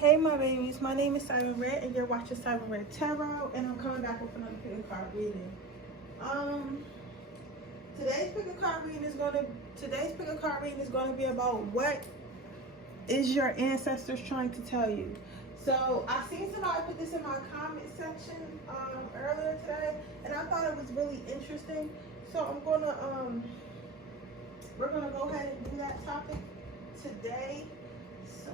Hey my babies, my name is Siren Redd and you're watching Siren Redd Tarot, and I'm coming back with another pick a card reading. Today's pick a card reading is going to be about what is your ancestors trying to tell you. So I seen somebody put this in my comment section earlier today, and I thought it was really interesting. So we're gonna go ahead and do that topic today. So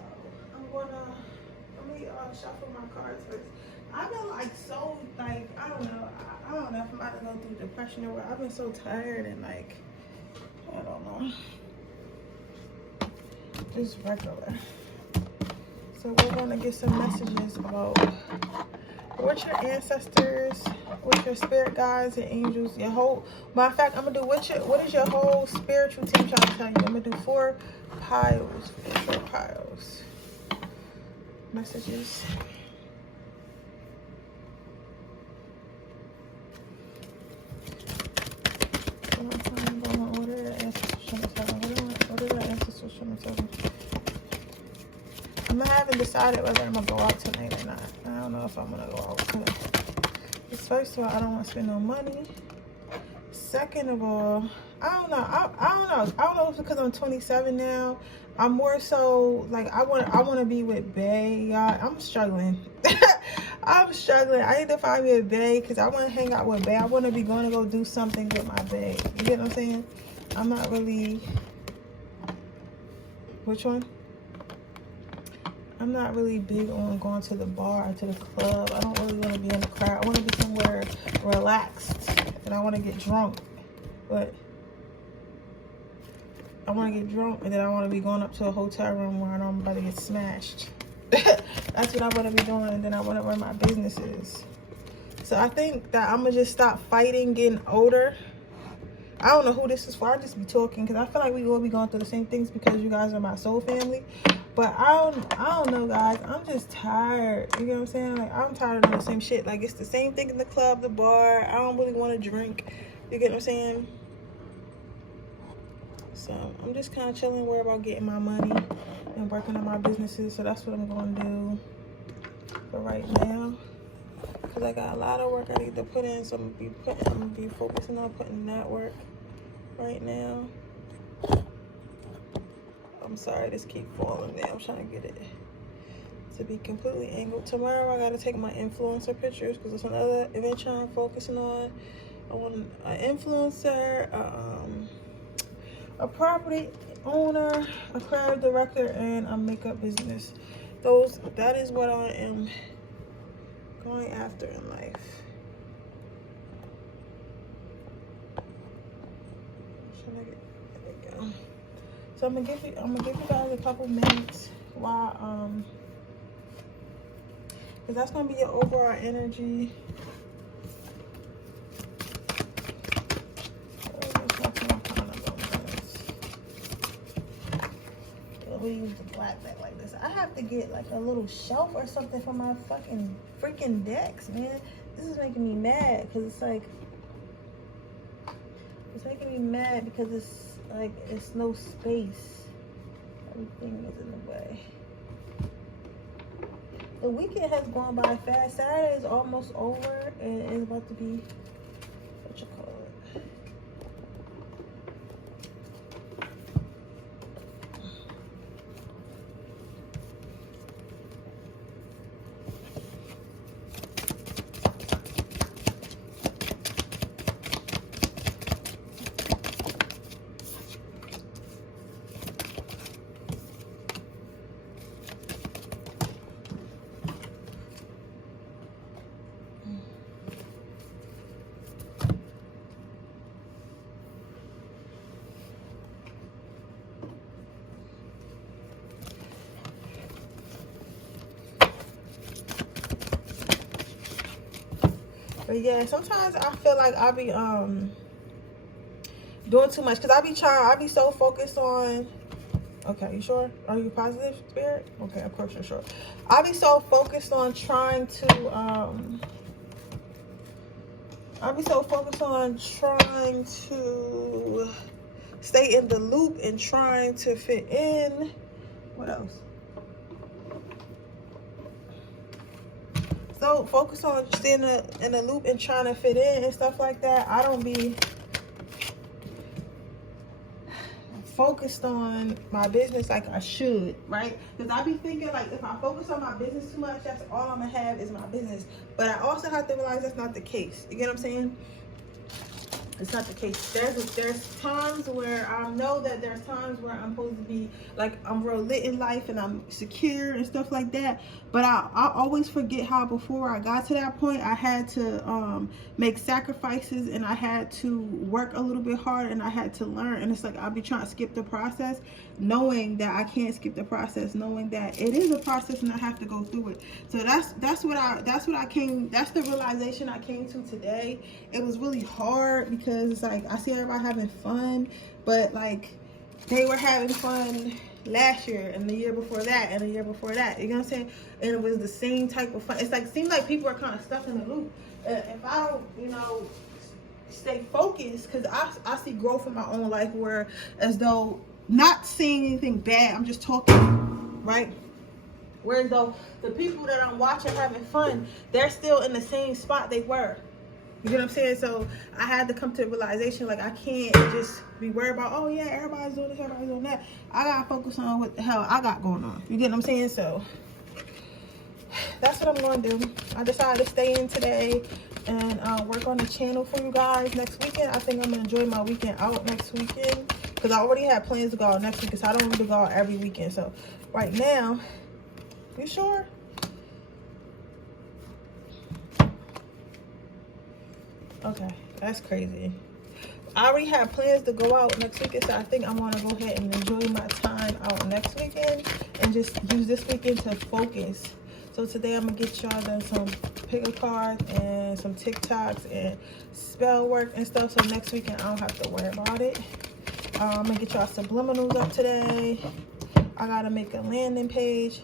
let me shuffle my cards first. I've been I don't know if I'm about to go through depression or what. I've been so tired and I don't know, just regular. So we're gonna get some messages about what your ancestors, what your spirit guides and angels, your whole, matter of fact, I'm gonna do what is your whole spiritual team trying to tell you. I'm gonna do four piles. Messages. I haven't decided whether I'm gonna go out tonight or not. I don't know if I'm gonna go out tonight. First of all, I don't want to spend no money. Second of all, I don't know if it's because I'm 27 now. I'm more so like I want to be with Bae, y'all. I'm struggling. I'm struggling. I need to find me a Bae because I want to hang out with Bae. I want to be going to go do something with my Bae. You get what I'm saying? I'm not really. Which one? I'm not really big on going to the bar or to the club. I don't really want to be in the crowd. I want to be somewhere relaxed, and I want to get drunk. But I want to get drunk, and then I want to be going up to a hotel room where I know I'm about to get smashed. That's what I want to be doing, and then I want to run my businesses. So I think that I'm going to just stop fighting getting older. I don't know who this is for. I just be talking because I feel like we all be going through the same things because you guys are my soul family. But I don't know, guys. I'm just tired. You know what I'm saying? Like, I'm tired of doing the same shit. Like, it's the same thing in the club, the bar. I don't really want to drink. You get what I'm saying? So I'm just kind of chilling, worried about getting my money and working on my businesses. So that's what I'm going to do for right now. Because I got a lot of work I need to put in. So I'm going to be focusing on putting that work right now. I'm sorry, this keep falling down. I'm trying to get it to be completely angled. Tomorrow I got to take my influencer pictures because it's another event I'm focusing on. I want an influencer, a property owner, a creative director, and a makeup business. That is what I am going after in life. There we go. So I'm gonna give you guys a couple minutes while because that's gonna be your overall energy. We use the black deck like this. I have to get like a little shelf or something for my freaking decks, man. This is making me mad because it's making me mad because it's no space. Everything is in the way. The weekend has gone by fast. Saturday is almost over and it's about to be what you call it. But yeah, sometimes I feel like I be doing too much because I be so focused on. Okay, you sure? Are you positive, Spirit? Okay, of course you're sure. I be so focused on trying to stay in the loop and trying to fit in. What else? so focused on staying in a loop and trying to fit in and stuff like that, I don't be focused on my business like I should, right? Because I be thinking like if I focus on my business too much, that's all I'm gonna have is my business. But I also have to realize that's not the case. You get what I'm saying? It's not the case. There's times where I know that there's times where I'm supposed to be like I'm real lit in life and I'm secure and stuff like that. But I always forget how before I got to that point, I had to make sacrifices and I had to work a little bit hard and I had to learn. And it's like I'll be trying to skip the process, knowing that I can't skip the process, knowing that it is a process and I have to go through it. So that's the realization I came to today. It was really hard because it's like I see everybody having fun, but like they were having fun last year and the year before that and the year before that. You know what I'm saying? And it was the same type of fun. It's like seems like people are kind of stuck in the loop. If I don't, stay focused, because I see growth in my own life where as though not saying anything bad, I'm just talking, right? Whereas though the people that I'm watching having fun, they're still in the same spot they were. You get what I'm saying? So I had to come to the realization, like I can't just be worried about, oh yeah, everybody's doing this, everybody's doing that. I gotta focus on what the hell I got going on. You get what I'm saying? So that's what I'm gonna do. I decided to stay in today and work on the channel for you guys next weekend. I think I'm gonna enjoy my weekend out next weekend because I already had plans to go out next week because I don't really go out every weekend. So right now, you sure? Okay, that's crazy. I already have plans to go out next weekend, so I think I want to go ahead and enjoy my time out next weekend and just use this weekend to focus. So today I'm going to get y'all some pick-up cards and some TikToks and spell work and stuff, so next weekend I don't have to worry about it. I'm going to get y'all subliminals up today. I got to make a landing page.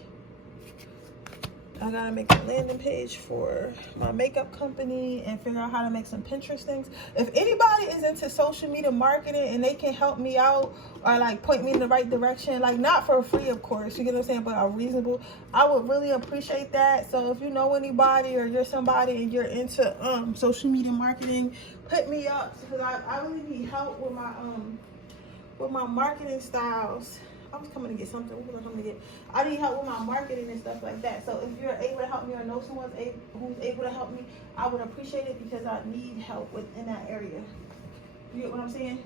I gotta make a landing page for my makeup company and figure out how to make some Pinterest things. If anybody is into social media marketing and they can help me out or like point me in the right direction, like not for free, of course, you get what I'm saying, but a reasonable, I would really appreciate that. So if you know anybody or you're somebody and you're into social media marketing, hit me up because I really need help with my marketing styles. I was coming to get something. What was I coming to get? I need help with my marketing and stuff like that. So if you're able to help me or know someone who's able to help me, I would appreciate it because I need help within that area. You get what I'm saying?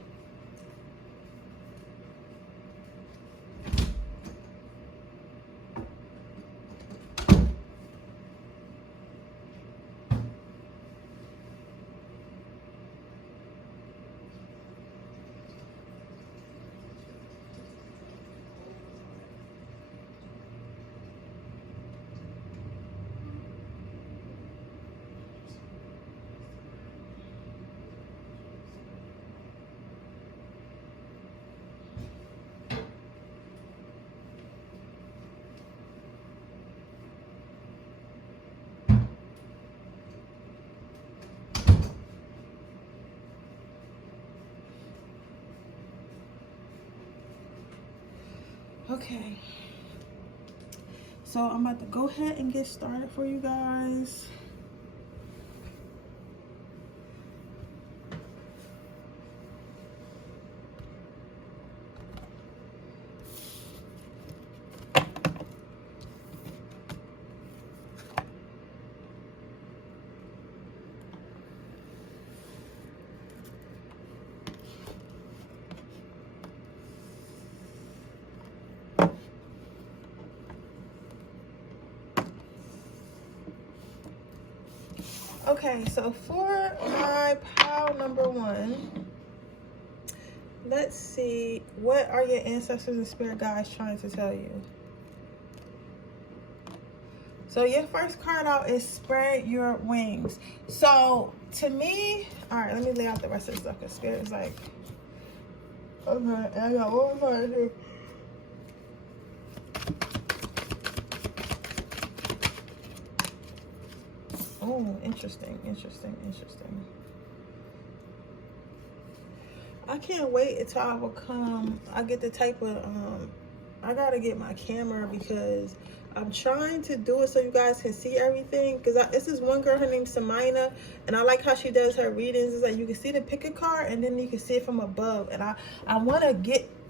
Okay, so I'm about to go ahead and get started for you guys. Okay, so for my pile number one, let's see, what are your ancestors and spirit guides trying to tell you? So your first card out is spread your wings. So to me, all right, let me lay out the rest of the stuff because spirit is like, okay, I got one card here. Oh, interesting. I can't wait until I get the type of, I gotta get my camera because I'm trying to do it so you guys can see everything, because this is one girl, her name's Samina, and I like how she does her readings. It's like you can see the pick a card and then you can see it from above, and I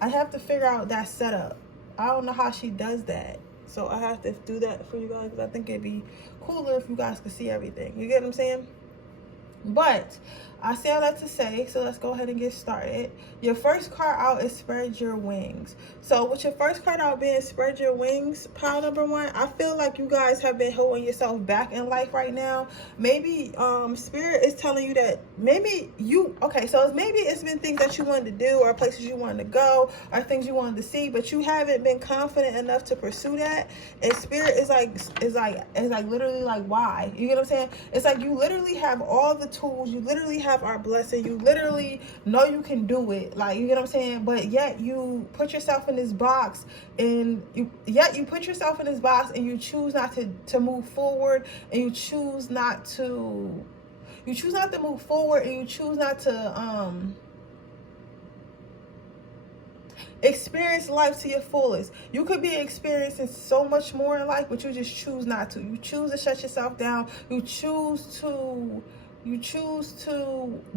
have to figure out that setup. I don't know how she does that, so I have to do that for you guys, because I think it'd be cooler if you guys could see everything. You get what I'm saying? But I say all that to say, so let's go ahead and get started. Your first card out is Spread Your Wings. So with your first card out being Spread Your Wings, pile number one, I feel like you guys have been holding yourself back in life right now. Maybe Spirit is telling you that maybe maybe it's been things that you wanted to do, or places you wanted to go, or things you wanted to see, but you haven't been confident enough to pursue that. And Spirit is like literally like, why? You get what I'm saying? It's like you literally have all the tools, you literally have our blessing, you literally know you can do it, like, you get what I'm saying, but yet you put yourself in this box, and you choose not to move forward, and you choose not to move forward, and you choose not to experience life to your fullest. You could be experiencing so much more in life, but you just choose not to. You choose to shut yourself down. You choose to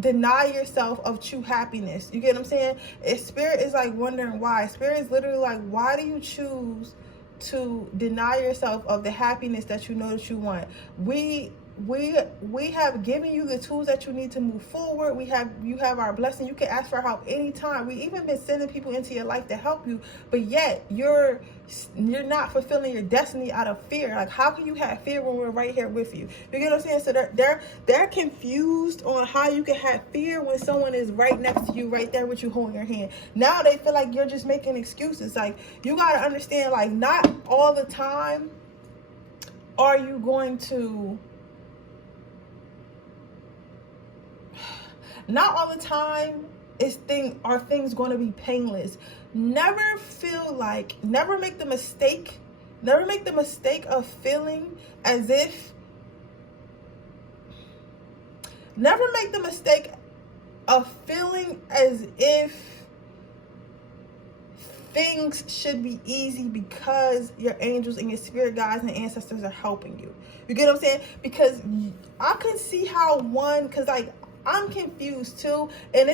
deny yourself of true happiness. You get what I'm saying? Spirit is like wondering why. Spirit is literally like, why do you choose to deny yourself of the happiness that you know that you want? We have given you the tools that you need to move forward. You have our blessing. You can ask for help anytime. We even been sending people into your life to help you, but yet you're not fulfilling your destiny out of fear. Like, how can you have fear when we're right here with you? You get what I'm saying? So they're confused on how you can have fear when someone is right next to you, right there with you, holding your hand. Now they feel like you're just making excuses. Like, you got to understand, like, not all the time are you going to Not all the time are things going to be painless. Never make the mistake of feeling as if, things should be easy because your angels and your spirit guides and ancestors are helping you. You get what I'm saying? Because I can see how because like, I'm confused too, and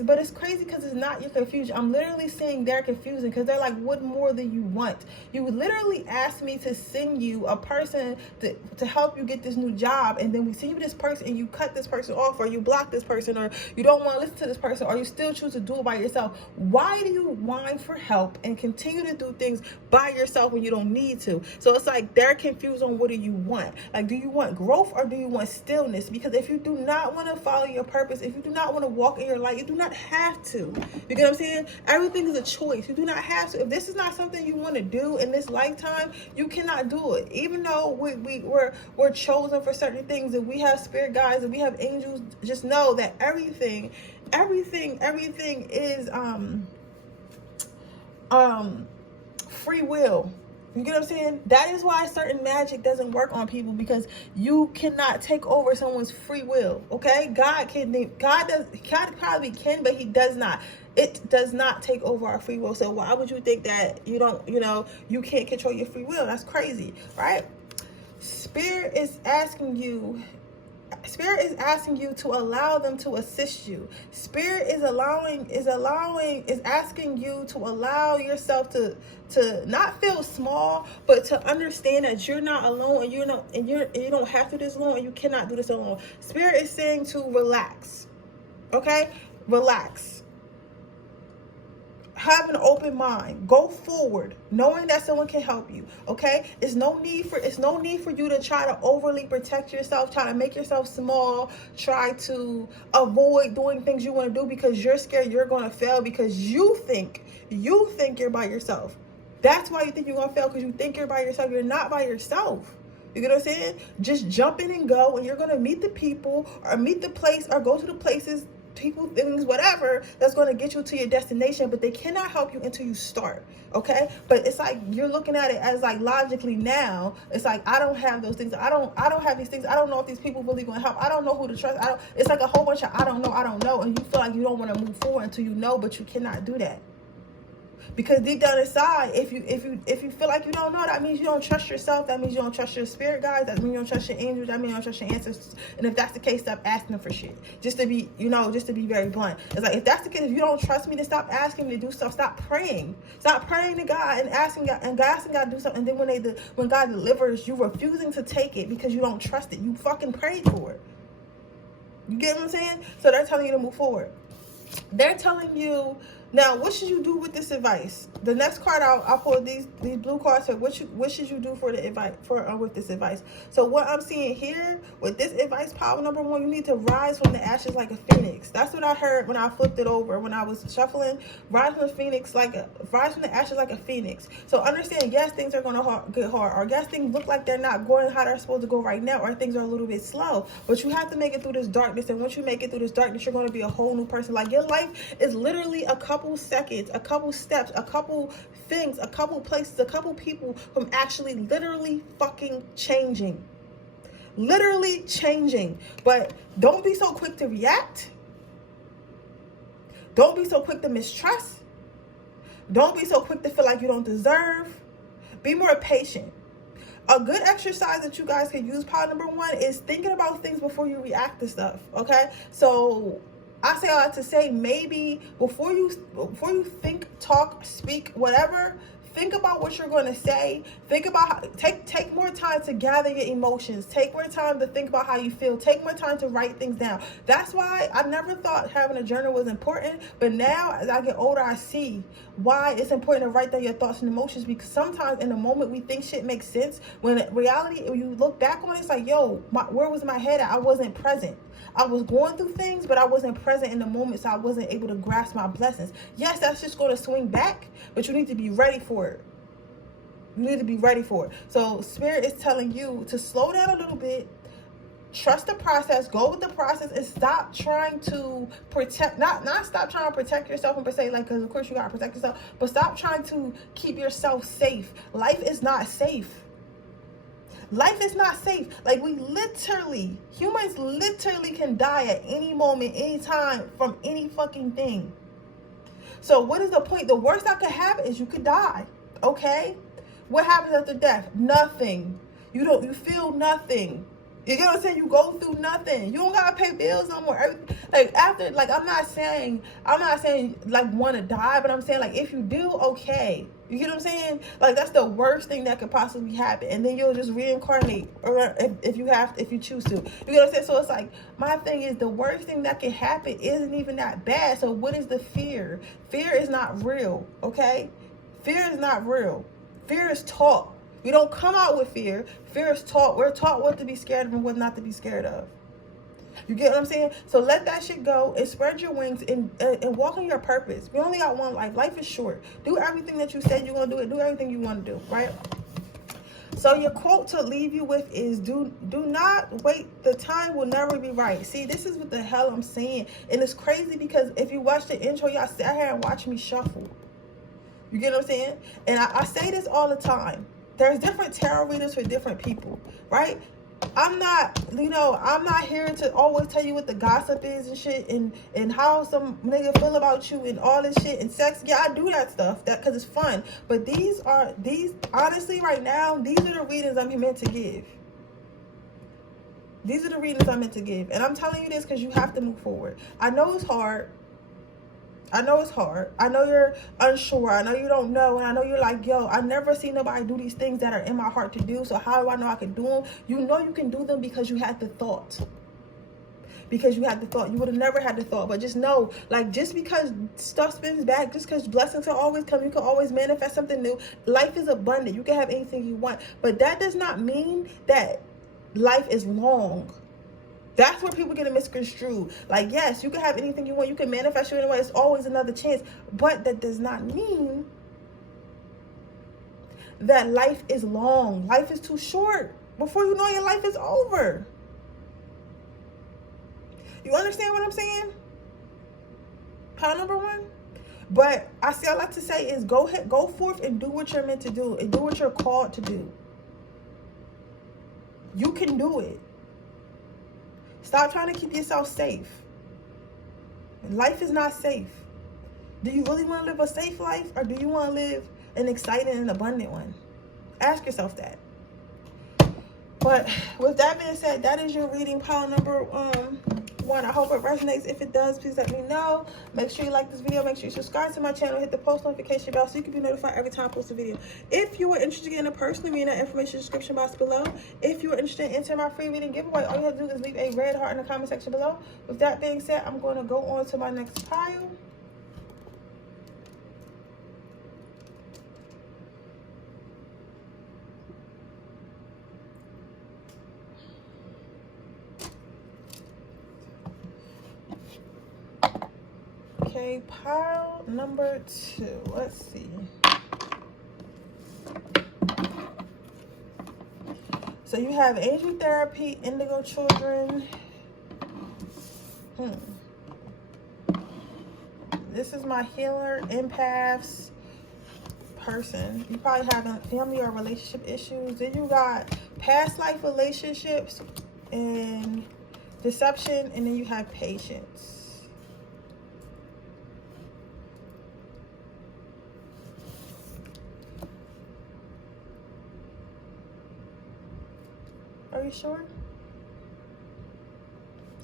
but it's crazy because it's not your confusion. I'm literally saying they're confusing because they're like, what more do you want? You would literally ask me to send you a person to help you get this new job, and then we send you this person and you cut this person off, or you block this person, or you don't want to listen to this person, or you still choose to do it by yourself. Why do you whine for help and continue to do things by yourself when you don't need to? So it's like they're confused on, what do you want? Like, do you want growth or do you want stillness? Because if you do not want to follow your purpose, if you do not want to walk in your light, you do not have to. You get what I'm saying? Everything is a choice. You do not have to. If this is not something you want to do in this lifetime, you cannot do it. Even though we're chosen for certain things, and we have spirit guides and we have angels, just know that everything is free will. You get what I'm saying? That is why certain magic doesn't work on people, because you cannot take over someone's free will. Okay? God probably can, but he does not. It does not take over our free will. So why would you think that you can't control your free will? That's crazy, right? Spirit is asking you to allow them to assist you. Spirit is asking you to allow yourself to not feel small, but to understand that you're not alone, and you don't have to do this alone, and you cannot do this alone. Spirit is saying to relax. Okay? Relax. Have an open mind. Go forward, knowing that someone can help you. Okay? It's no need for you to try to overly protect yourself, try to make yourself small, try to avoid doing things you want to do because you're scared you're going to fail, because you think you're by yourself. That's why you think you're going to fail, because you think you're by yourself. You're not by yourself. You get what I'm saying? Just jump in and go, and you're going to meet the people, or meet the place, or go to the places, people, things, whatever, that's going to get you to your destination, but they cannot help you until you start. Okay? But it's like you're looking at it as like logically now. It's like, I don't have those things. I don't have these things. I don't know if these people really going to help. I don't know who to trust. It's like a whole bunch of I don't know, and you feel like you don't want to move forward until you know, but you cannot do that. Because deep down inside, if you feel like you don't know, that means you don't trust yourself. That means you don't trust your spirit guides. That means you don't trust your angels. That means you don't trust your ancestors. And if that's the case, stop asking them for shit. Just to be, just to be very blunt. It's like, if that's the case, if you don't trust me, then stop asking me to do stuff. Stop praying. Stop praying to God and asking God to do something. And then when God delivers, you refusing to take it because you don't trust it. You fucking prayed for it. You get what I'm saying? So they're telling you to move forward. They're telling you, now, what should you do with this advice? The next card I'll pull these blue cards. So what should you do for the advice with this advice? So what I'm seeing here with this advice, power number 1, you need to rise from the ashes like a phoenix. That's what I heard when I flipped it over when I was shuffling. Rise from the ashes like a phoenix. So understand, yes, things are gonna get hard, or yes, things look like they're not going how they're supposed to go right now, or things are a little bit slow. But you have to make it through this darkness, and once you make it through this darkness, you're gonna be a whole new person. Like, your life is literally a couple seconds, a couple steps, a couple things, a couple places, a couple people from actually literally fucking changing. Literally changing. But don't be so quick to react. Don't be so quick to mistrust. Don't be so quick to feel like you don't deserve. Be more patient. A good exercise that you guys can use, power number 1, is thinking about things before you react to stuff. Okay? So I say all that to say, maybe before you think, talk, speak, whatever, think about what you're going to say. Think about take more time to gather your emotions. Take more time to think about how you feel. Take more time to write things down. That's why I never thought having a journal was important, but now as I get older, I see why it's important to write down your thoughts and emotions, because sometimes in the moment we think shit makes sense. When in reality, when you look back on it, it's like, yo, where was my head at? I wasn't present. I was going through things, but I wasn't present in the moment, so I wasn't able to grasp my blessings. Yes, that's just going to swing back, but you need to be ready for it. You need to be ready for it. So Spirit is telling you to slow down a little bit, trust the process, go with the process, and stop trying to protect, not stop trying to protect yourself and per se, like, because of course you got to protect yourself, but stop trying to keep yourself safe. Life is not safe. Life is not safe. Like, humans literally can die at any moment, any time, from any fucking thing. So what is the point? The worst that could happen is you could die. Okay? What happens after death? Nothing. You feel nothing. You get what I'm saying? You go through nothing. You don't gotta pay bills no more. I'm not saying like want to die, but I'm saying, like, if you do, okay. You get what I'm saying? Like, that's the worst thing that could possibly happen, and then you'll just reincarnate, or if you choose to. You get what I'm saying? So it's like, my thing is, the worst thing that can happen isn't even that bad. So what is the fear? Fear is not real. Okay? Fear is not real. Fear is taught. We don't come out with fear. Fear is taught. We're taught what to be scared of and what not to be scared of. You get what I'm saying? So let that shit go and spread your wings and walk on your purpose. We only got one life. Life is short. Do everything that you said you're going to do, and do everything you want to do, right? So your quote to leave you with is, do not wait. The time will never be right. See, this is what the hell I'm saying. And it's crazy because if you watch the intro, y'all sat here and watch me shuffle. You get what I'm saying? And I say this all the time. There's different tarot readers for different people, right? I'm not here to always tell you what the gossip is and shit, and how some nigga feel about you and all this shit and sex. Yeah, I do that stuff because it's fun. But these honestly right now, these are the readings I'm meant to give. These are the readings I'm meant to give. And I'm telling you this because you have to move forward. I know it's hard. I know it's hard. I know you're unsure. I know you don't know. And I know you're like, yo, I never seen nobody do these things that are in my heart to do. So how do I know I can do them? You know you can do them because you had the thought. Because you had the thought. You would have never had the thought. But just know, like, just because stuff spins back, just because blessings will always come, you can always manifest something new. Life is abundant. You can have anything you want. But that does not mean that life is long. That's where people get it misconstrued. Like, yes, you can have anything you want. You can manifest it anyway. It's always another chance. But that does not mean that life is long. Life is too short. Before you know, your life is over. You understand what I'm saying? Power number 1. But I see all I like to say is go ahead, go forth and do what you're meant to do. And do what you're called to do. You can do it. Stop trying to keep yourself safe. Life is not safe. Do you really want to live a safe life, or do you want to live an exciting and abundant one? Ask yourself that. But with that being said, that is your reading pile number 1. I hope it resonates. If it does, please let me know. Make sure you like this video. Make sure you subscribe to my channel. Hit the post notification bell so you can be notified every time I post a video. If you are interested in getting a personal reading, that information in the description box below. If you are interested in entering my free reading giveaway, all you have to do is leave a red heart in the comment section below. With that being said, I'm going to go on to my next pile. Okay, pile number 2. Let's see. So you have angel therapy, indigo children. This is my healer, empaths person. You probably have family or relationship issues. Then you got past life relationships and deception, and then you have patience. Are you sure?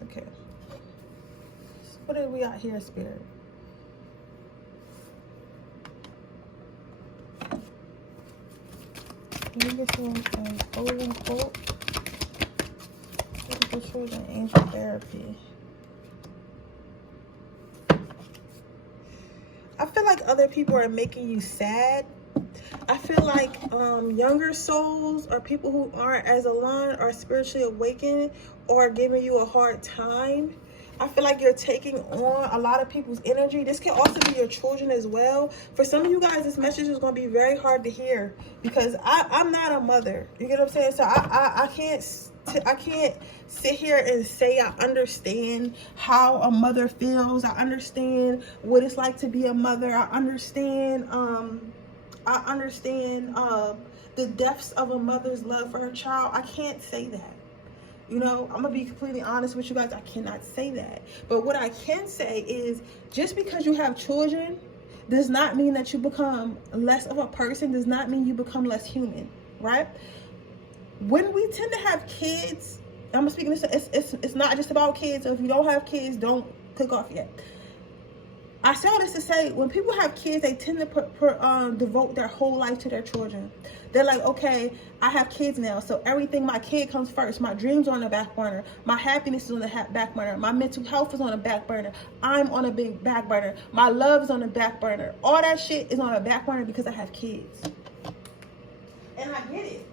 Okay. So what do we got here, Spirit? Can you get some golden quote? Beautiful children, angel therapy. I feel like other people are making you sad. I feel like younger souls or people who aren't as alone or spiritually awakened or giving you a hard time. I feel like you're taking on a lot of people's energy. This can also be your children as well. For some of you guys, this message is going to be very hard to hear because I'm not a mother. You get what I'm saying? So I can't sit here and say I understand how a mother feels. I understand what it's like to be a mother. I understand the depths of a mother's love for her child. I can't say that. You know, I'm going to be completely honest with you guys. I cannot say that. But what I can say is just because you have children does not mean that you become less of a person, does not mean you become less human, right? When we tend to have kids, I'm speaking this, it's not just about kids. So if you don't have kids, don't click off yet. I say all this to say, when people have kids, they tend to devote their whole life to their children. They're like, okay, I have kids now, so everything, my kid comes first. My dreams are on the back burner. My happiness is on the back burner. My mental health is on the back burner. I'm on a big back burner. My love is on the back burner. All that shit is on the back burner because I have kids. And I get it.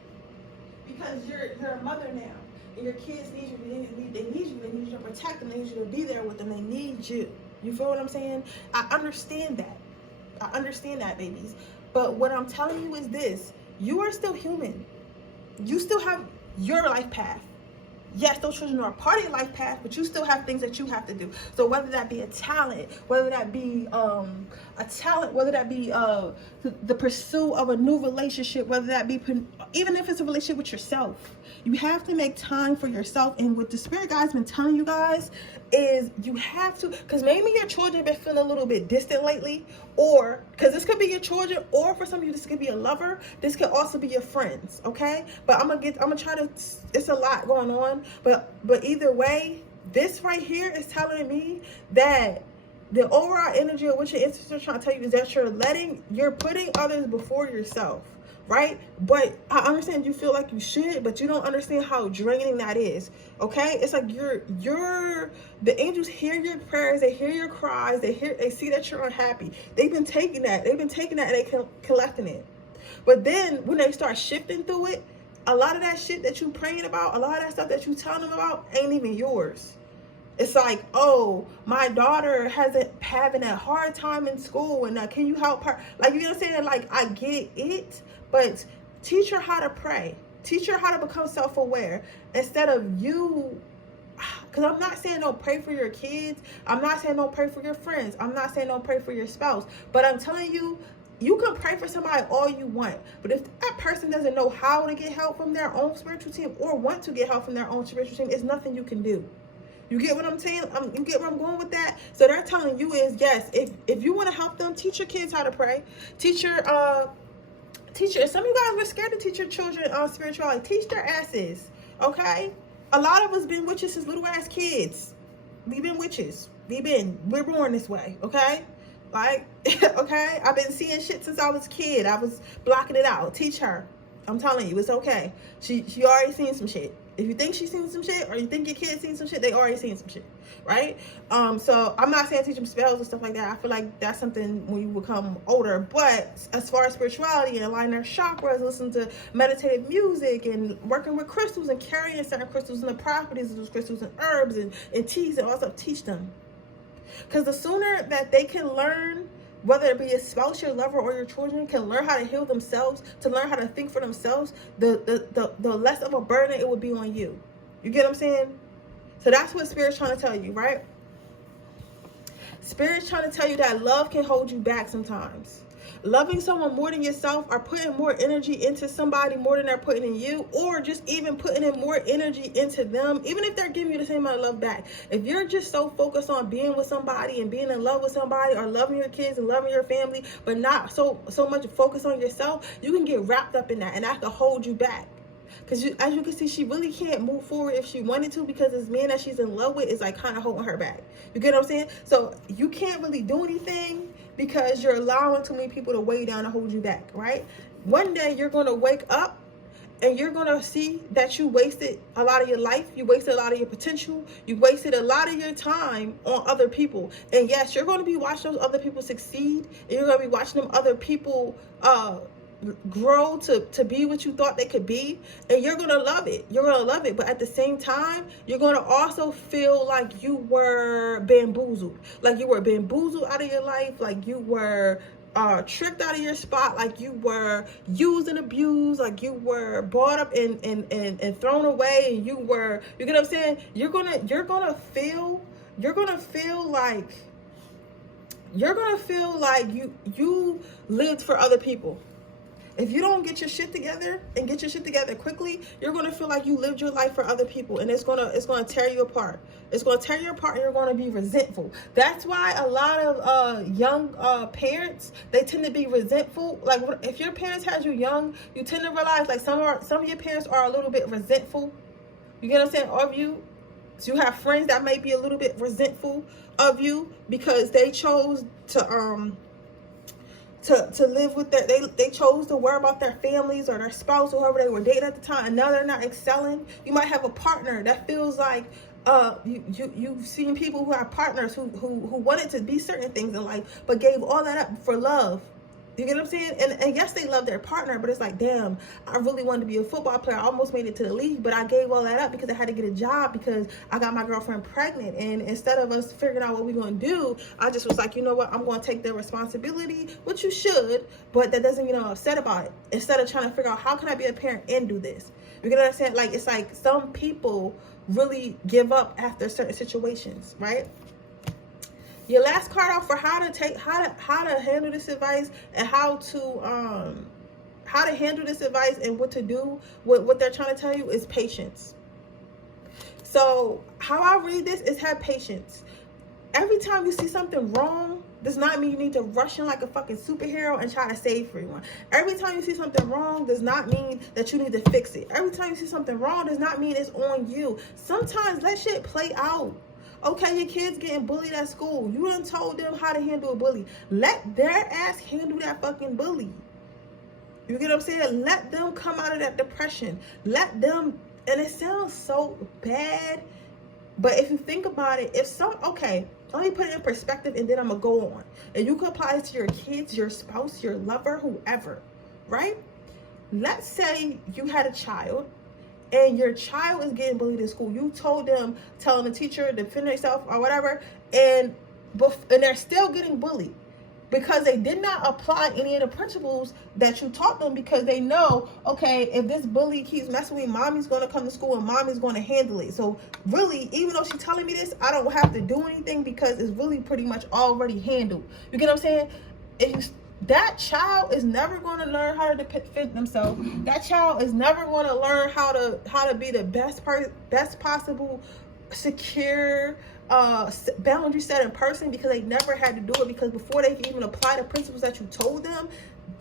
Because you're a mother now. And your kids need you. They need you. They need you to protect them. They need you to be there with them. They need you. You feel what I'm saying? I understand that. I understand that, babies. But what I'm telling you is this. You are still human. You still have your life path. Yes, those children are a part of your life path, but you still have things that you have to do. So whether that be a talent, whether that be the pursuit of a new relationship, whether that be, even if it's a relationship with yourself, you have to make time for yourself. And what the spirit guide's been telling you guys is you have to, because maybe your children have been feeling a little bit distant lately, or because this could be your children, or for some of you this could be a lover, this could also be your friends, okay? But I'm gonna try to, it's a lot going on, but either way, this right here is telling me that the overall energy of what your instincts are trying to tell you is that you're putting others before yourself, right? But I understand you feel like you should, but you don't understand how draining that is, okay? It's like the angels hear your prayers, they hear your cries, they see that you're unhappy. They've been taking that and they collecting it. But then when they start shifting through it, a lot of that shit that you praying about, a lot of that stuff that you telling them about ain't even yours. It's like, oh, my daughter having a hard time in school, and can you help her? Like, you know what I'm saying? Like, I get it, but teach her how to pray. Teach her how to become self-aware instead of you. Because I'm not saying don't pray for your kids. I'm not saying don't pray for your friends. I'm not saying don't pray for your spouse. But I'm telling you, you can pray for somebody all you want. But if that person doesn't know how to get help from their own spiritual team or want to get help from their own spiritual team, it's nothing you can do. You get what I'm saying? You get where I'm going with that? So they're telling you is, yes, if you want to help them, teach your kids how to pray. Teach your, some of you guys were scared to teach your children spirituality. Teach their asses, okay? A lot of us been witches since little ass kids. We've been witches. We're born this way, okay? Like, okay? I've been seeing shit since I was a kid. I was blocking it out. Teach her. I'm telling you, it's okay. She already seen some shit. If you think she's seen some shit, or you think your kid's seen some shit, they already seen some shit, right? So I'm not saying teach them spells and stuff like that. I feel like that's something when you become older. But as far as spirituality and aligning their chakras, listen to meditative music and working with crystals and carrying certain crystals and the properties of those crystals and herbs and teas and all stuff, teach them. Because the sooner that they can learn, whether it be a spouse, your lover, or your children, can learn how to heal themselves, to learn how to think for themselves, the less of a burden it would be on you. You get what I'm saying? So that's what Spirit's trying to tell you, right? Spirit's trying to tell you that love can hold you back sometimes. Loving someone more than yourself, or putting more energy into somebody more than they're putting in you, or just even putting in more energy into them, even if they're giving you the same amount of love back. If you're just so focused on being with somebody and being in love with somebody, or loving your kids and loving your family, but not so much focus on yourself, you can get wrapped up in that, and that can hold you back. Because as you can see, she really can't move forward if she wanted to, because this man that she's in love with is like kind of holding her back. You get what I'm saying? So you can't really do anything because you're allowing too many people to weigh down and hold you back, right? One day you're going to wake up and you're going to see that you wasted a lot of your life. You wasted a lot of your potential. You wasted a lot of your time on other people. And yes, you're going to be watching those other people succeed. And you're going to be watching them other people grow to be what you thought they could be, and you're gonna love it. You're gonna love it, but at the same time, you're gonna also feel like you were bamboozled, out of your life, like you were tricked out of your spot, like you were used and abused, like you were bought up and thrown away, and you get what I'm saying? You're gonna feel like you lived for other people. If you don't get your shit together and get your shit together quickly, you're gonna feel like you lived your life for other people, and it's gonna tear you apart. It's gonna tear you apart, and you're gonna be resentful. That's why a lot of young parents, they tend to be resentful. Like if your parents had you young, you tend to realize like some of your parents are a little bit resentful. You get what I'm saying? Of you. So you have friends that may be a little bit resentful of you because they chose to live with they chose to worry about their families or their spouse or whoever they were dating at the time, and now they're not excelling. You might have a partner that feels like you've seen people who have partners who wanted to be certain things in life but gave all that up for love. You get what I'm saying? And yes, they love their partner, but it's like, damn, I really wanted to be a football player. I almost made it to the league, but I gave all that up because I had to get a job because I got my girlfriend pregnant. And instead of us figuring out what we're going to do, I just was like, you know what? I'm going to take the responsibility, which you should, but that doesn't mean I'm upset about it. Instead of trying to figure out how can I be a parent and do this? You get what I'm saying? Like, it's like some people really give up after certain situations, right? Your last card out for how to handle this advice and how to handle this advice and what to do with what they're trying to tell you is patience. So how I read this is have patience. Every time you see something wrong does not mean you need to rush in like a fucking superhero and try to save everyone. Every time you see something wrong does not mean that you need to fix it. Every time you see something wrong does not mean it's on you. Sometimes let shit play out. Okay, your kid's getting bullied at school. You done told them how to handle a bully. Let their ass handle that fucking bully. You get what I'm saying? Let them come out of that depression. Let them, and it sounds so bad, but if you think about it, okay, let me put it in perspective and then I'm gonna go on. And you can apply it to your kids, your spouse, your lover, whoever, right? Let's say you had a child and your child is getting bullied in school. You told them, telling the teacher to defend themselves or whatever, and they're still getting bullied because they did not apply any of the principles that you taught them, because they know, okay, if this bully keeps messing with me, mommy's going to come to school and mommy's going to handle it. So really, even though she's telling me this, I don't have to do anything because it's really pretty much already handled. You get what I'm saying? That child is never going to learn how to defend themselves. That child is never going to learn how to be the best possible secure, boundary setting person because they never had to do it, because before they can even apply the principles that you told them,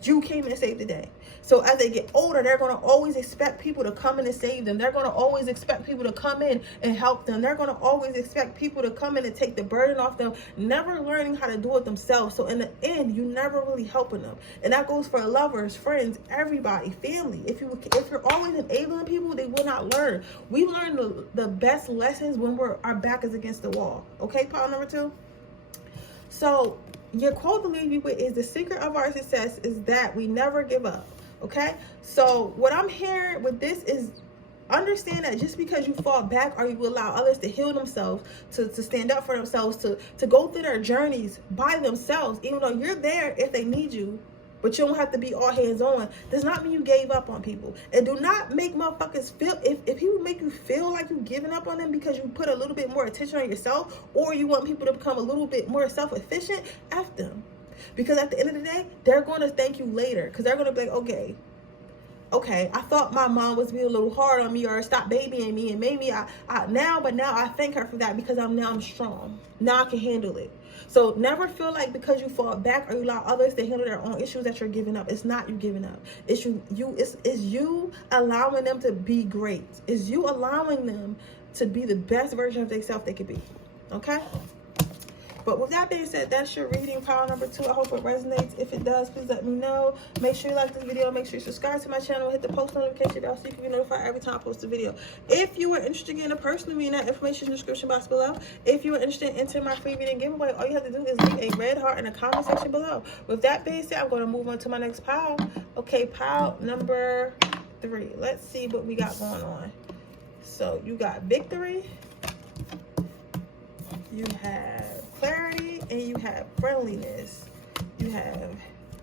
you came in and saved the day. So as they get older, they're going to always expect people to come in and save them. They're going to always expect people to come in and help them. They're going to always expect people to come in and take the burden off them, never learning how to do it themselves. So in the end, you never really helping them. And that goes for lovers, friends, everybody, family. If you're always enabling people, they will not learn. We learn the best lessons when our back is against the wall. Okay, pile number 2. So your quote to leave you with is, the secret of our success is that we never give up. Okay, so what I'm hearing with this is, understand that just because you fall back or you allow others to heal themselves, to stand up for themselves, to go through their journeys by themselves, even though you're there if they need you, but you don't have to be all hands on, does not mean you gave up on people. And do not make motherfuckers feel, if people make you feel like you're giving up on them because you put a little bit more attention on yourself, or you want people to become a little bit more self-efficient, F them. Because at the end of the day, they're going to thank you later. Because they're going to be like, okay, I thought my mom was being a little hard on me or stop babying me, and maybe now I thank her for that, because I'm strong. Now I can handle it. So never feel like because you fall back or you allow others to handle their own issues that you're giving up. It's not you giving up. It's you allowing them to be great. It's you allowing them to be the best version of themselves they could be. Okay? But with that being said, that's your reading, pile number 2. I hope it resonates. If it does, please let me know. Make sure you like this video. Make sure you subscribe to my channel. Hit the post notification bell so you can be notified every time I post a video. If you are interested in a personal reading, that information in the description box below. If you are interested in entering my free reading giveaway, all you have to do is leave a red heart in the comment section below. With that being said, I'm going to move on to my next pile. Okay, pile number 3. Let's see what we got going on. So you got victory. You have clarity, and you have friendliness. You have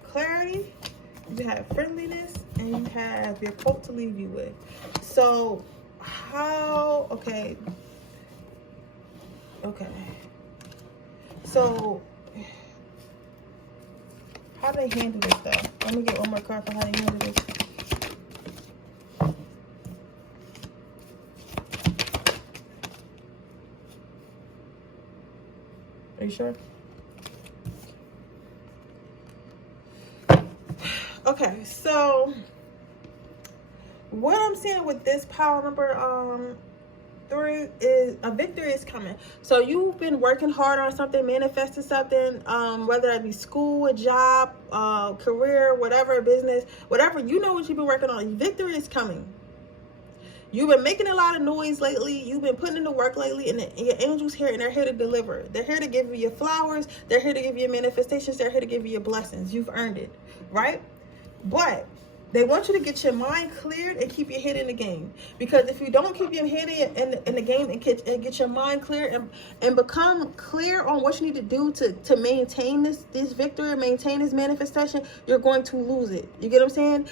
clarity, you have friendliness, and you have your quote to leave you with. So okay. So how do they handle this though? Let me get one more card for how they handle this. Are you sure? Okay, so what I'm saying with this pile number 3 is a victory is coming. So you've been working hard on something, manifesting something, whether it be school, a job, career, whatever, business, whatever, you know what you've been working on. Victory is coming. You've been making a lot of noise lately. You've been putting in the work lately, and your angels here, and they're here to deliver. They're here to give you your flowers. They're here to give you your manifestations. They're here to give you your blessings. You've earned it, right? But they want you to get your mind cleared and keep your head in the game. Because if you don't keep your head in the game and get your mind clear and become clear on what you need to do to maintain this victory, maintain this manifestation, you're going to lose it. You get what I'm saying?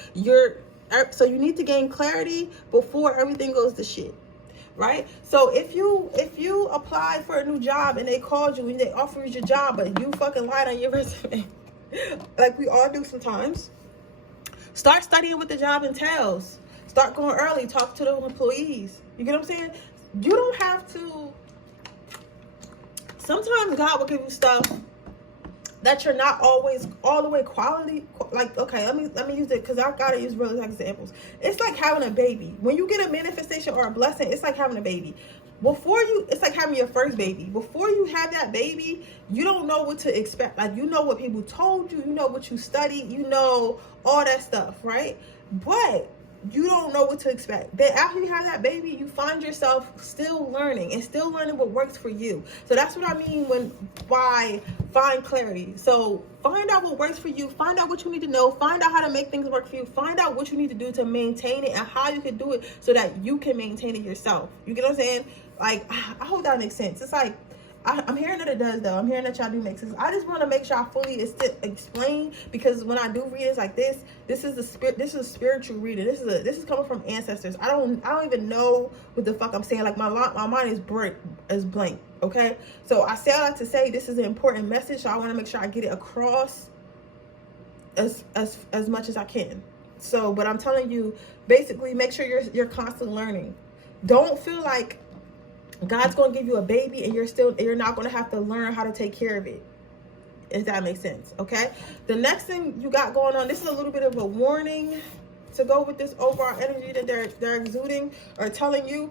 So you need to gain clarity before everything goes to shit, right? So if you apply for a new job and they called you and they offered you your job, but you fucking lied on your resume, like we all do sometimes, start studying what the job entails. Start going early. Talk to the employees. You get what I'm saying? You don't have to. Sometimes God will give you stuff that you're not always all the way quality. Like, okay, let me use it because I gotta use real examples. It's like having a baby. When you get a manifestation or a blessing, it's like having a baby. It's like having your first baby. Before you have that baby, you don't know what to expect. Like, you know what people told you, you know what you studied, you know all that stuff, right? But you don't know what to expect. Then after you have that baby, you find yourself still learning and still learning what works for you. So that's what I mean by find clarity. So find out what works for you. Find out what you need to know. Find out how to make things work for you. Find out what you need to do to maintain it and how you can do it so that you can maintain it yourself. You get what I'm saying? Like, I hope that makes sense. It's like, I'm hearing that it does, though. I'm hearing that y'all do make sense. I just want to make sure I fully explain, because when I do readings like this is a spiritual reading. This is coming from ancestors. I don't even know what the fuck I'm saying. Like, my mind is blank. Okay, so I say all that to say this is an important message. So I want to make sure I get it across as much as I can. So, but I'm telling you, basically, make sure you're constantly learning. Don't feel like God's going to give you a baby and you're not going to have to learn how to take care of it. If that makes sense, okay? The next thing you got going on, this is a little bit of a warning to go with this overall energy that they're exuding or telling you.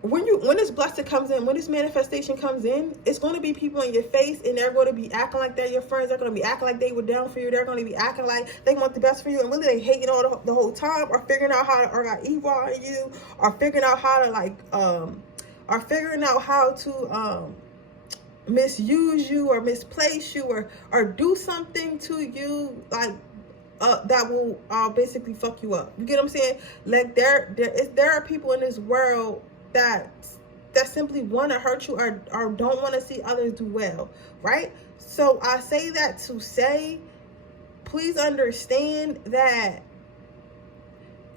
When this blessing comes in, when this manifestation comes in, it's going to be people in your face, and they're going to be acting like they're your friends. They're going to be acting like they were down for you. They're going to be acting like they want the best for you, and really they hate it all the whole time, or figuring out how to, or got evil on you, or figuring out how to misuse you or misplace you or do something to you like that will basically fuck you up. You get what I'm saying? Like there are people in this world that simply want to hurt you or don't want to see others do well, right? So I say that to say, please understand that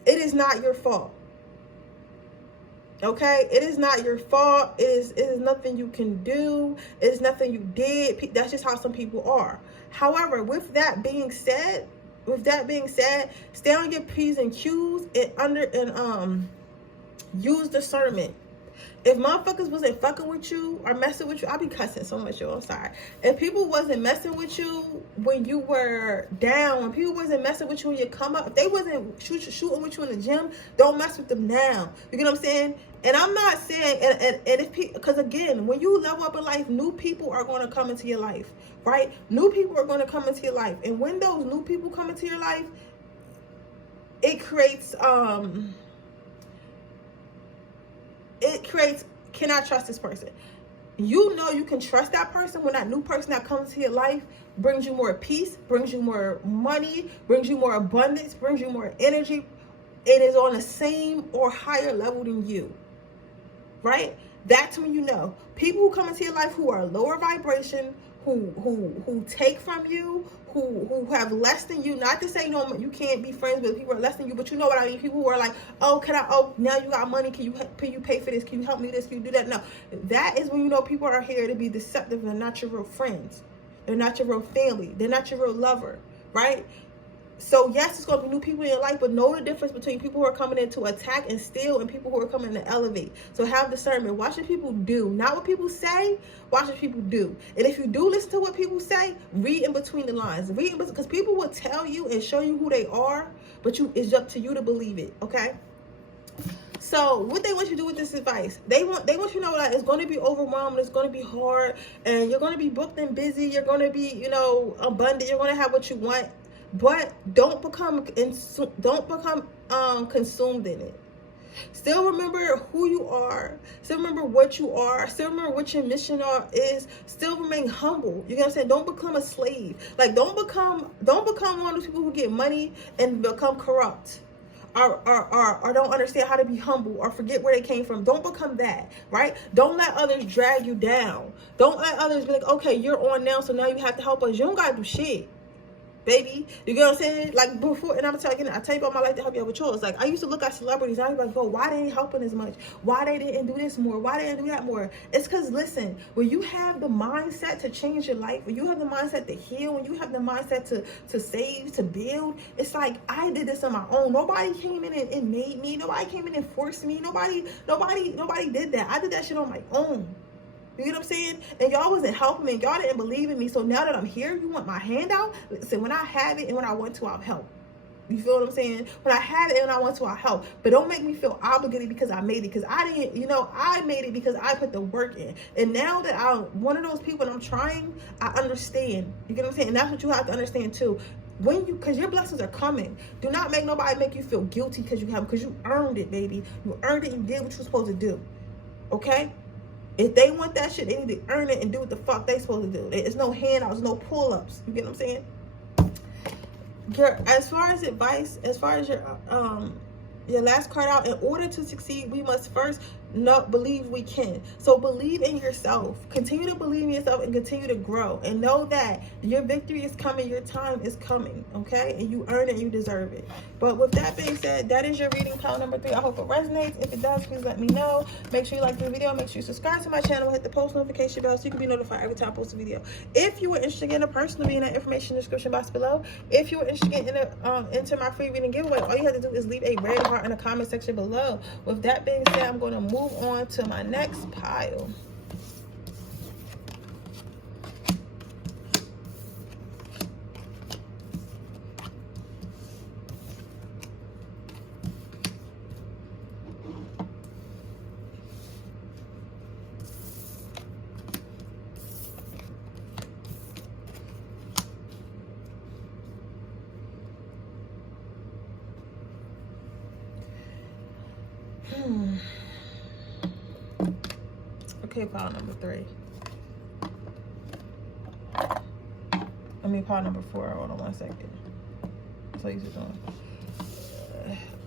it is not your fault. Okay, it is not your fault. It is nothing you can do. It is nothing you did. That's just how some people are. However, with that being said, stay on your P's and Q's and use discernment. If motherfuckers wasn't fucking with you or messing with you, I be cussing so much, yo. I'm sorry. If people wasn't messing with you when you were down, when people wasn't messing with you when you come up, if they wasn't shooting with you in the gym, don't mess with them now. You get what I'm saying? And I'm not saying, and if people, because again, when you level up in life, new people are going to come into your life, right? New people are going to come into your life. And when those new people come into your life, it creates, can I trust this person? You know you can trust that person when that new person that comes to your life brings you more peace, brings you more money, brings you more abundance, brings you more energy. It is on the same or higher level than you, right? That's when you know. People who come into your life who are lower vibration, who take from you, who have less than you, not to say no, you can't be friends with people who are less than you, but you know what I mean. People who are like, now you got money, can you pay for this, can you help me with this, can you do that? No, that is when you know people are here to be deceptive and they're not your real friends. They're not your real family. They're not your real lover, right? So yes, it's going to be new people in your life, but know the difference between people who are coming in to attack and steal and people who are coming to elevate. So have discernment. Watch what people do. Not what people say. Watch what people do. And if you do listen to what people say, read in between the lines. Read because people will tell you and show you who they are, but it's up to you to believe it, okay? So what they want you to do with this advice, they want you to know that it's going to be overwhelming, it's going to be hard, and you're going to be booked and busy, you're going to be, abundant, you're going to have what you want. But don't become consumed in it. Still remember who you are. Still remember what you are. Still remember what your mission is. Still remain humble. You know what I'm saying? Don't become a slave. Like don't become one of those people who get money and become corrupt. Or don't understand how to be humble or forget where they came from. Don't become that, right? Don't let others drag you down. Don't let others be like, okay, you're on now, so now you have to help us. You don't gotta do shit. Baby, you get what I'm saying? Like before, and I tell you about my life to help you out with yours. Like I used to look at celebrities and I was like, oh, why they ain't helping as much? Why they didn't do this more? Why they didn't do that more? It's because listen, when you have the mindset to change your life, when you have the mindset to heal, when you have the mindset to save, to build, it's like I did this on my own. Nobody came in and made me. Nobody came in and forced me. Nobody did that. I did that shit on my own. You get what I'm saying? And y'all wasn't helping me. Y'all didn't believe in me. So now that I'm here, you want my handout? Listen, when I have it and when I want to, I'll help. You feel what I'm saying? When I have it and when I want to, I'll help. But don't make me feel obligated because I made it. Because I didn't, I made it because I put the work in. And now that I'm one of those people and I'm trying, I understand. You get what I'm saying? And that's what you have to understand too. Because your blessings are coming. Do not make nobody make you feel guilty because you have them. Because you earned it, baby. You earned it and did what you were supposed to do. Okay? If they want that shit, they need to earn it and do what the fuck they supposed to do. There's no handouts, no pull-ups. You get what I'm saying? As far as advice, as far as your last card out, in order to succeed, we must first believe we can. So believe in yourself. Continue to believe in yourself and continue to grow. And know that your victory is coming. Your time is coming. Okay? And you earn it and you deserve it. But with that being said, that is your reading pile number 3. I hope it resonates. If it does, please let me know. Make sure you like the video. Make sure you subscribe to my channel. Hit the post notification bell so you can be notified every time I post a video. If you were interested in a person, be in that information in the description box below. If you were interested in enter my free reading giveaway, all you have to do is leave a red heart part in the comment section below. With that being said, I'm going to move on to my next pile. Okay, pile number 3. I mean, pile number 4. Hold on 1 second. That's what you're doing.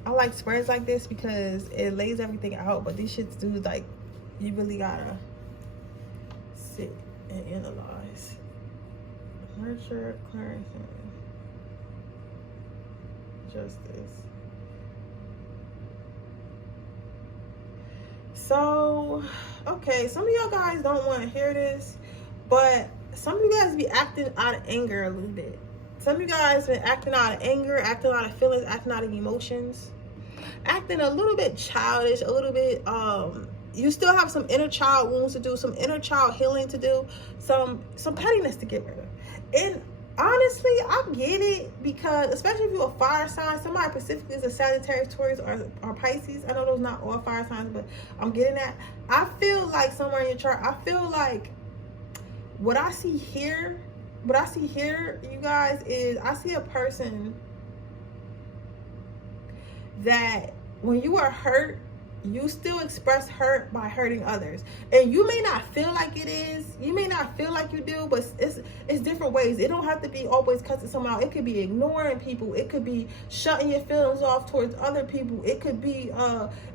I like spreads like this because it lays everything out, but these shits do, like, you really gotta sit and analyze. Nurture, clarity, justice. So, okay, some of y'all guys don't want to hear this, but some of you guys be acting out of anger a little bit. Some of you guys been acting out of anger, acting out of feelings, acting out of emotions, acting a little bit childish, a little bit, you still have some inner child wounds to do, some inner child healing to do, some pettiness to get rid of. And honestly, I get it, because especially if you're a fire sign, somebody specifically is a Sagittarius, Taurus, or Pisces. I know those not all fire signs, but I'm getting that. I feel like somewhere in your chart, I feel like what I see here, you guys, is I see a person that when you are hurt, you still express hurt by hurting others. And you may not feel like it is, you may not feel like you do, but it's different ways. It don't have to be always cussing someone out. It could be ignoring people. It could be shutting your feelings off towards other people. It could be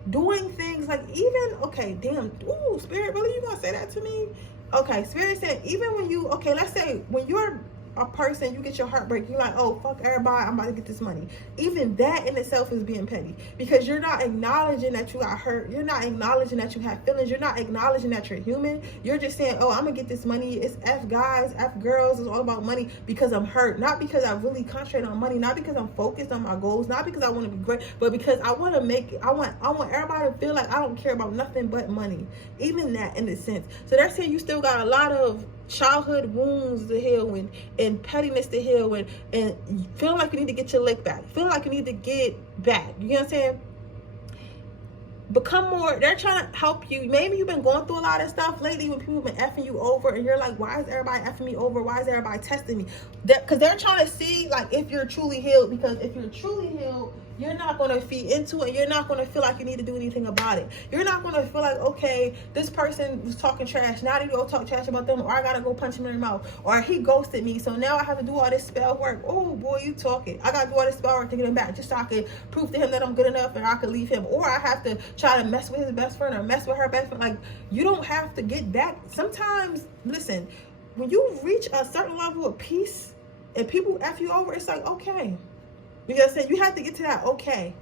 doing things like, even, okay, damn, ooh, Spirit, really, you gonna say that to me? Okay, Spirit said, even when you, okay, let's say when you're a person, you get your heartbreak, you're like, oh, fuck everybody, I'm about to get this money. Even that in itself is being petty, because you're not acknowledging that you got hurt. You're not acknowledging that you have feelings. You're not acknowledging that you're human. You're just saying, oh, I'm gonna get this money. It's F guys, F girls. It's all about money because I'm hurt. Not because I really concentrate on money. Not because I'm focused on my goals. Not because I want to be great, but because I want to make it. I want everybody to feel like I don't care about nothing but money. Even that in a sense. So they're saying you still got a lot of childhood wounds to heal and pettiness to heal and feeling like you need to get your lick back, feeling like you need to get back. You know what I'm saying? Become more, they're trying to help you. Maybe you've been going through a lot of stuff lately when people have been effing you over and you're like, why is everybody effing me over? Why is everybody testing me? Because they're trying to see like if you're truly healed, because if you're truly healed, you're not going to feed into it. You're not going to feel like you need to do anything about it. You're not going to feel like, okay, this person was talking trash. Now I need to go talk trash about them, or I got to go punch him in the mouth, or he ghosted me, so now I have to do all this spell work. Oh, boy, you talking. I got to do all this spell work to get him back just so I can prove to him that I'm good enough and I can leave him. Or I have to try to mess with his best friend or mess with her best friend. Like, you don't have to get back. Sometimes, listen, when you reach a certain level of peace and people F you over, it's like, okay. Because you have to get to that okay.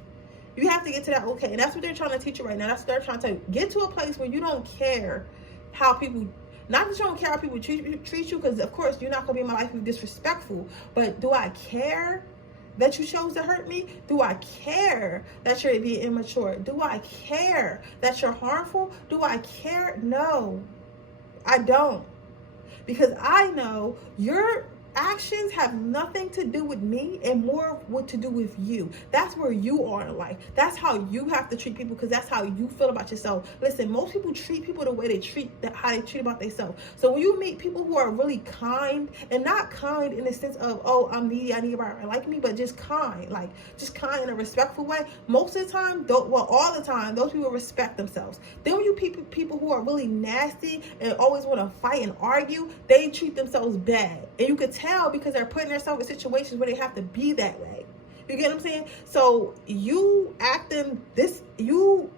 You have to get to that okay. And that's what they're trying to teach you right now. That's what they're trying to get to, a place where you don't care how people, not that you don't care how people treat you, because of course you're not going to be in my life and be disrespectful. But do I care that you chose to hurt me? Do I care that you're being immature? Do I care that you're harmful? Do I care? No, I don't. Because I know your actions have nothing to do with me and more what to do with you. That's where you are in life. That's how you have to treat people, because that's how you feel about yourself. Listen, most people treat people the way they treat how they treat about themselves. So when you meet people who are really kind, and not kind in the sense of, oh, I'm needy, I need everybody to like me, but just kind, like just kind in a respectful way. Most of the time, all the time, those people respect themselves. Then when you people who are really nasty and always want to fight and argue, they treat themselves bad, and you could tell because they're putting themselves in situations where they have to be that way. You get what I'm saying? So you acting this, you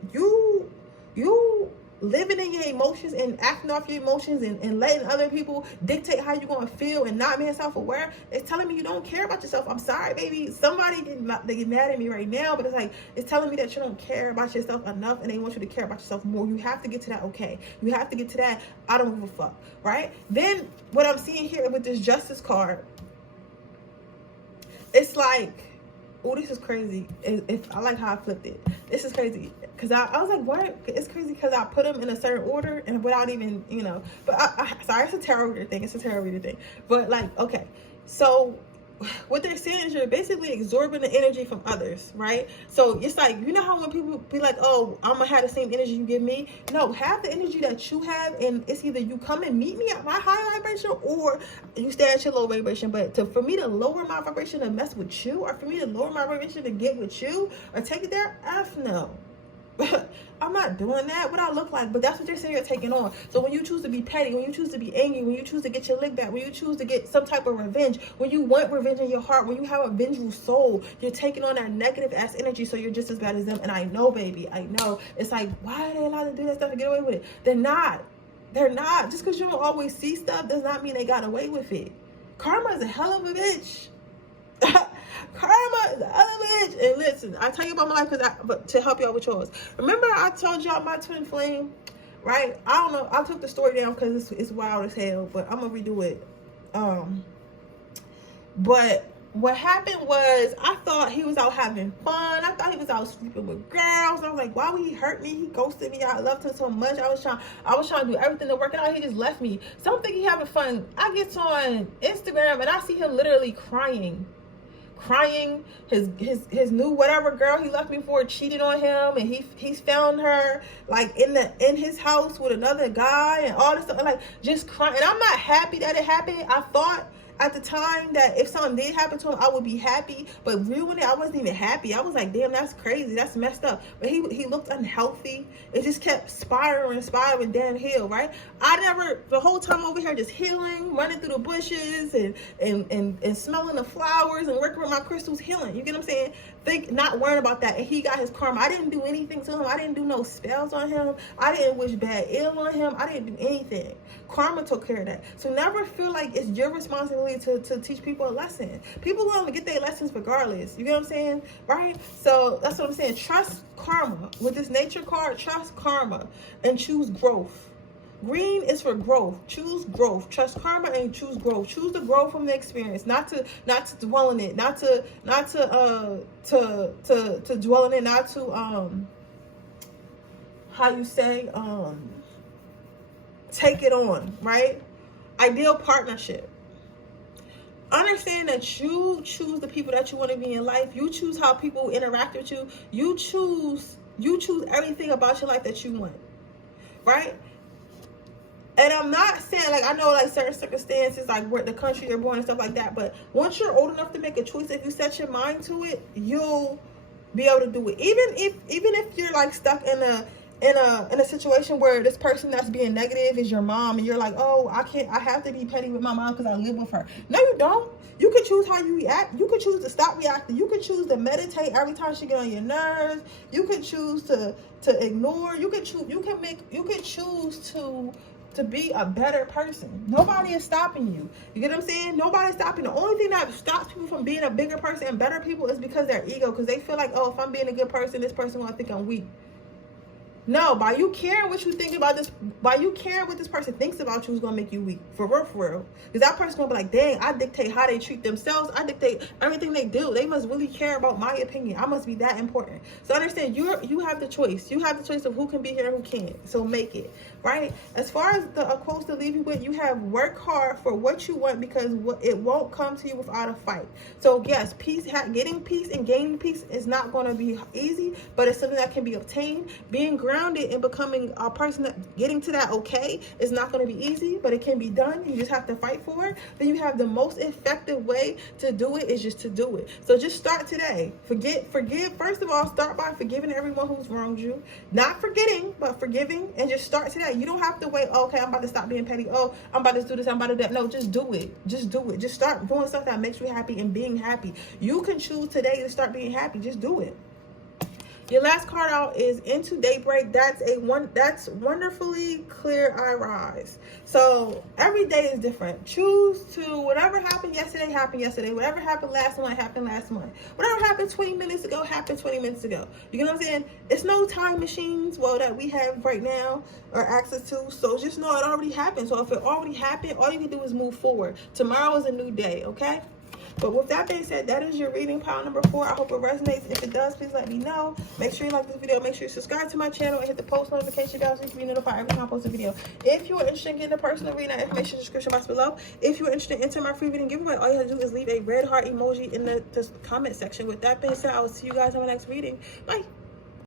living in your emotions and acting off your emotions and letting other people dictate how you're going to feel and not being self-aware, it's telling me you don't care about yourself. I'm sorry, baby. Somebody they get mad at me right now, but it's like, it's telling me that you don't care about yourself enough, and they want you to care about yourself more. You have to get to that okay. You have to get to that I don't give a fuck, right? Then what I'm seeing here with this justice card, it's like, oh, this is crazy. If I like how I flipped it. This is crazy. Because I was like, what? It's crazy because I put them in a certain order and without even, you know. But sorry, it's a tarot reader thing. It's a tarot reader thing. But like, okay. So what they're saying is you're basically absorbing the energy from others, right? So it's like, you know how when people be like, oh, I'm gonna have the same energy you give me? No, have the energy that you have, and it's either you come and meet me at my high vibration or you stay at your low vibration. But for me to lower my vibration to mess with you, or for me to lower my vibration to get with you or take it there, F no. I'm not doing that. What I look like, but that's what they're saying you're taking on. So when you choose to be petty, when you choose to be angry, when you choose to get your lick back, when you choose to get some type of revenge, when you want revenge in your heart, when you have a vengeful soul, you're taking on that negative ass energy. So you're just as bad as them. And I know, baby, I know. It's like, why are they allowed to do that stuff and get away with it? They're not. They're not. Just because you don't always see stuff does not mean they got away with it. Karma is a hell of a bitch. Karma is the other bitch. And listen, I tell you about my life but to help y'all with yours. Remember I told y'all my twin flame, right? I don't know. I took the story down because it's wild as hell, but I'm gonna redo it. But what happened was I thought he was out having fun. I thought he was out sleeping with girls. I was like, why would he hurt me? He ghosted me. I loved him so much. I was trying to do everything to work it out. He just left me. So I'm thinking he having fun. I get on Instagram and I see him literally crying his new whatever girl he left me for cheated on him, and he's found her like in his house with another guy and all this stuff, like just crying. And I'm not happy that it happened. I thought at the time that if something did happen to him, I would be happy, but viewing it, I wasn't even happy. I was like, damn, that's crazy, that's messed up. But he looked unhealthy. It just kept spiraling downhill, right? The whole time over here just healing, running through the bushes and smelling the flowers and working with my crystals, healing. You get what I'm saying? Not worrying about that. And he got his karma. I didn't do anything to him. I didn't do no spells on him. I didn't wish bad ill on him. I didn't do anything. Karma took care of that. So never feel like it's your responsibility to teach people a lesson. People want to get their lessons regardless. You get what I'm saying? Right? So that's what I'm saying. Trust karma. With this nature card, trust karma and choose growth. Green is for growth. Choose growth. Trust karma and choose growth. Choose to grow from the experience, not to dwell in it, not to dwell in it, not to how you say take it on, right? Ideal partnership. Understand that you choose the people that you want to be in life. You choose how people interact with you. You choose everything about your life that you want, right? And I'm not saying, like, I know, like, certain circumstances, like, where the country you're born and stuff like that, but once you're old enough to make a choice, if you set your mind to it, you'll be able to do it. Even if you're, like, stuck in a situation where this person that's being negative is your mom, and you're like, oh, I have to be petty with my mom because I live with her. No, you don't. You can choose how you react. You can choose to stop reacting. You can choose to meditate every time she get on your nerves. You can choose to ignore. You can choose to be a better person. Nobody is stopping you. You get what I'm saying? Nobody's stopping. The only thing that stops people from being a bigger person and better people is because their ego, because they feel like, oh, if I'm being a good person, this person gonna think I'm weak. No, by you caring what you think about this, by you caring what this person thinks about you is gonna make you weak. For real. Because that person's gonna be like, dang, I dictate how they treat themselves. I dictate everything they do. They must really care about my opinion. I must be that important. So understand, you have the choice. You have the choice of who can be here and who can't. So make it, right? As far as the quotes to leave you with, you have work hard for what you want because it won't come to you without a fight. So yes, getting peace and gaining peace is not gonna be easy, but it's something that can be obtained. Being grounded and becoming a person that getting to that okay is not going to be easy, but it can be done. You just have to fight for it. Then you have the most effective way to do it is just to do it. So just start today. Forgive. First of all, start by forgiving everyone who's wronged you. Not forgetting, but forgiving, and just start today. You don't have to wait. Oh, okay, I'm about to stop being petty. Oh, I'm about to do this. I'm about to do that. No, just do it. Just do it. Just start doing stuff that makes you happy and being happy. You can choose today to start being happy. Just do it. Your last card out is Into Daybreak. That's wonderfully clear I rise. So every day is different. Choose to whatever happened yesterday. Whatever happened last month happened last month. Whatever happened 20 minutes ago happened 20 minutes ago. You know what I'm saying? It's no time machines, that we have right now or access to. So just know it already happened. So if it already happened, all you can do is move forward. Tomorrow is a new day, okay? But with that being said, that is your reading pile number 4. I hope it resonates. If it does, please let me know. Make sure you like this video. Make sure you subscribe to my channel and hit the post notification bell so you can be notified every time I post a video. If you are interested in getting a personal reading, that information in the description box below. If you're interested in entering my free reading giveaway, all you have to do is leave a red heart emoji in the comment section. With that being said, I will see you guys on my next reading. Bye.